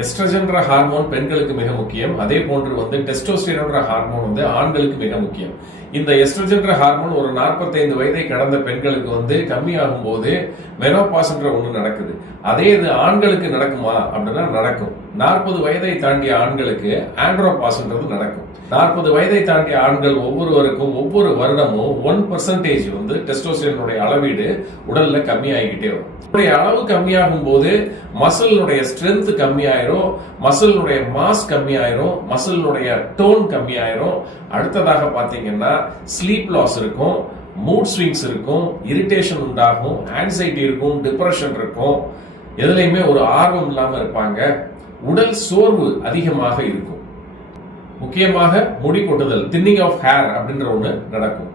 எஸ்ட்ரஜன்ற hormone பெண்களுக்கு மிக முக்கியம். அதே போன்று வந்து டெஸ்டோஸ்டிரோன்ற ஹார்மோன் வந்து ஆண்களுக்கு மிக முக்கியம். இந்த எஸ்ட்ரஜன்ற ஹார்மோன் ஒரு 45 வயதை கடந்த பெண்களுக்கு வந்து கம்மியாகும் போது மெனோபாஸ்ன்ற ஒன்று நடக்குது. அதே இது ஆண்களுக்கு நடக்குமா? அப்படின்னா நடக்கும். நாற்பது வயதை தாண்டிய ஆண்களுக்கு ஆண்ட்ரோபாஸ்ன்றது நடக்கும். நாற்பது வயதை தாண்டிய ஆண்கள் ஒவ்வொருவருக்கும் ஒவ்வொரு வருடமும் ஒன் பர்சன்டேஜ் வந்து டெஸ்டோசியனுடைய அளவீடு உடல்ல கம்மியாகிக்கிட்டே வரும். உடைய அளவு கம்மியாகும் போது மசிலுடைய ஸ்ட்ரென்த் கம்மியாயிரும் மசிலுடைய மாஸ் கம்மியாயிரும் மசிலுடைய டோன் கம்மியாயிரும். அடுத்ததாக பார்த்தீங்கன்னா ஸ்லீப் லாஸ் இருக்கும் மூட் ஸ்விங்ஸ் இருக்கும் இரிட்டேஷன் உண்டாகும் ஆன்சைட்டி இருக்கும் டிப்ரெஷன் இருக்கும். எதுலையுமே ஒரு ஆர்வம் இல்லாமல் இருப்பாங்க. உடல் சோர்வு அதிகமாக இருக்கும். முக்கியமாக முடி கொட்டுதல் தின்னிங் ஆஃப் ஹேர் அப்படின்ற ஒண்ணு நடக்கும்.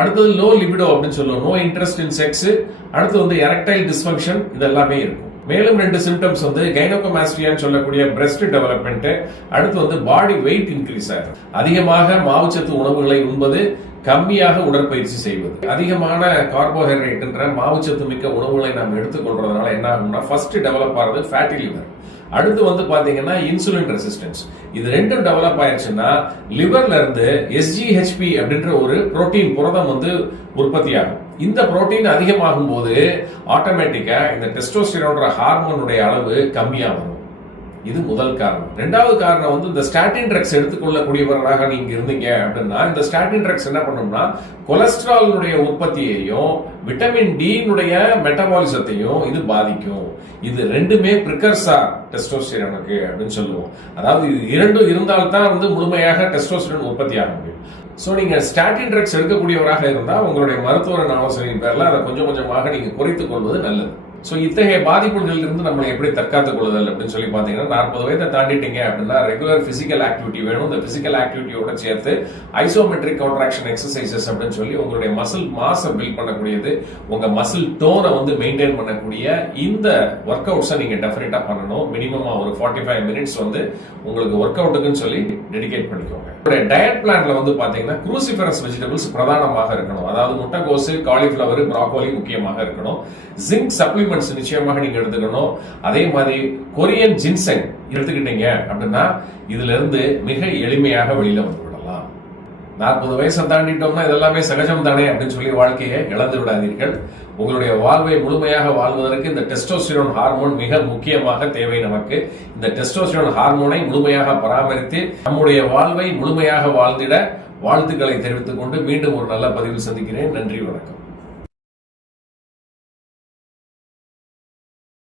அடுத்தது லோ லிபிடோ அப்படின்னு சொல்லுவோம். நோ இன்ட்ரெஸ்ட் இன் செக்ஸ் அடுத்து வந்து எரக்டைல் டிஸ்ஃபங்க்ஷன் இது எல்லாமே இருக்கும். மேலும் ரெண்டு சிம்டம்ஸ் வந்து கைனோகமாஸ்டியான்னு சொல்லக்கூடிய பிரஸ்ட் டெவலப்மெண்ட் அடுத்து வந்து பாடி வெயிட் இன்க்ரீஸ் ஆகும். அதிகமாக மாவுச்சத்து உணவுகளை உண்பது கம்மியாக உடற்பயிற்சி செய்வது. அதிகமான கார்போஹைட்ரேட்ன்ற மாவுச்சத்து மிக்க உணவுகளை நாம் எடுத்துக்கொள்றதுனால என்ன ஆகும்னா ஃபர்ஸ்ட் டெவலப் ஆகிறது ஃபேட்டி லிவர் அடுத்து வந்து பாத்தீங்கன்னா இன்சுலின் ரெசிஸ்டன்ஸ் இது ரெண்டும் டெவலப் ஆயிடுச்சுன்னா லிவர்ல இருந்து எஸ்ஜிஹெச்பி அப்படின்ற ஒரு புரோட்டீன் புரதம் வந்து உற்பத்தி ஆகும் இந்த புரோட்டீன் அதிகமாகும் போது ஆட்டோமேட்டிக்கா இந்த டெஸ்டோஸ்டிரோன்ற ஹார்மோனுடைய அளவு கம்மியாகும் இது முதல் காரணம். ரெண்டாவது காரணம் வந்து இந்த ஸ்டாட்டின் ட்ரக்ஸ் எடுத்துக்கொள்ளக்கூடியவர்களாக நீங்க இருந்தீங்க அப்படின்னா இந்த ஸ்டாட்டின் ட்ரக்ஸ் என்ன பண்ணும்னா கொலஸ்ட்ராலினுடைய உற்பத்தியையும் விட்டமின் டியினுடைய மெட்டபாலிசத்தையும் இது பாதிக்கும். இது ரெண்டுமே பிரிகர்சா டெஸ்டோஸ்டிரனுக்கு அப்படின்னு சொல்லுவோம். அதாவது இது இரண்டும் இருந்தால்தான் வந்து முழுமையாக டெஸ்டோஸ்டிரன் உற்பத்தி ஆக முடியும். ஸோ நீங்க ஸ்டாட்டின் ட்ரக்ஸ் எடுக்கக்கூடியவராக இருந்தால் உங்களுடைய மருத்துவரின் ஆலோசனையின் பேரில் அதை கொஞ்சம் கொஞ்சமாக நீங்க குறைத்துக் கொள்வது நல்லது. ஸோ இத்தகைய பாதிப்புகளில் இருந்து நம்மளை எப்படி தற்காத்துக் கொள்ளுதல் அப்படின்னு சொல்லி பார்த்தீங்கன்னா நாற்பது வயதை தாண்டிட்டீங்க அப்படின்னா ரெகுலர் பிசிக்கல் ஆக்டிவிட்டி வேணும். இந்த பிசிக்கல் ஆக்டிவிட்டியோட சேர்த்து ஐசோமெட்ரிக் கான்ட்ராக்ஷன் எக்ஸசைசஸ் அப்படின்னு சொல்லி உங்களுடைய மசில் மாஸை பில்ட் பண்ணக்கூடியது உங்க மசில் டோனை வந்து மெயின்டைன் பண்ணக்கூடிய இந்த ஒர்க் அவுட்ஸை நீங்க டெஃபினட்டா பண்ணணும். மினிமமா ஒரு ஃபார்ட்டி ஃபைவ் மினிட்ஸ் வந்து உங்களுக்கு ஒர்க் அவுட்டுக்குன்னு சொல்லி டெடிகேட் பண்ணிக்கோங்க. உங்களுடைய டயட் பிளான்ல வந்து பாத்தீங்கன்னா குரூசிஃபரஸ் வெஜிடபிள்ஸ் பிரதானமாக இருக்கணும். அதாவது முட்டைக்கோசு காலிஃபிளவர் ப்ராக்கோலி முக்கியமாக இருக்கணும். ஜிங்க் சப்ளிமெண்ட்ஸ் நிச்சயமாக நீங்க எடுத்துக்கணும். அதே மாதிரி கொரியன் ஜின்செங் எடுத்துக்கிட்டீங்க அப்படின்னா இதுல இருந்து மிக எளிமையாக வெளியில வந்து விடலாம். நாற்பது வயசை தாண்டிட்டோம்னா இதெல்லாமே சகஜம் தானே அப்படின்னு சொல்லி வாழ்க்கையை இழந்து விடாதீர்கள். உங்களுடைய வாழ்வை முழுமையாக வாழ்வதற்கு இந்த டெஸ்டோஸ்டிரோன் ஹார்மோன் மிக முக்கியமாக தேவை நமக்கு. இந்த டெஸ்டோஸ்டிரோன் ஹார்மோனை முழுமையாக பராமரித்து நம்முடைய வாழ்வை முழுமையாக வாழ்ந்திட வாழ்த்துக்களை தெரிவித்துக் கொண்டு மீண்டும் ஒரு நல்ல பதிவில் சந்திக்கிறேன். நன்றி வணக்கம்.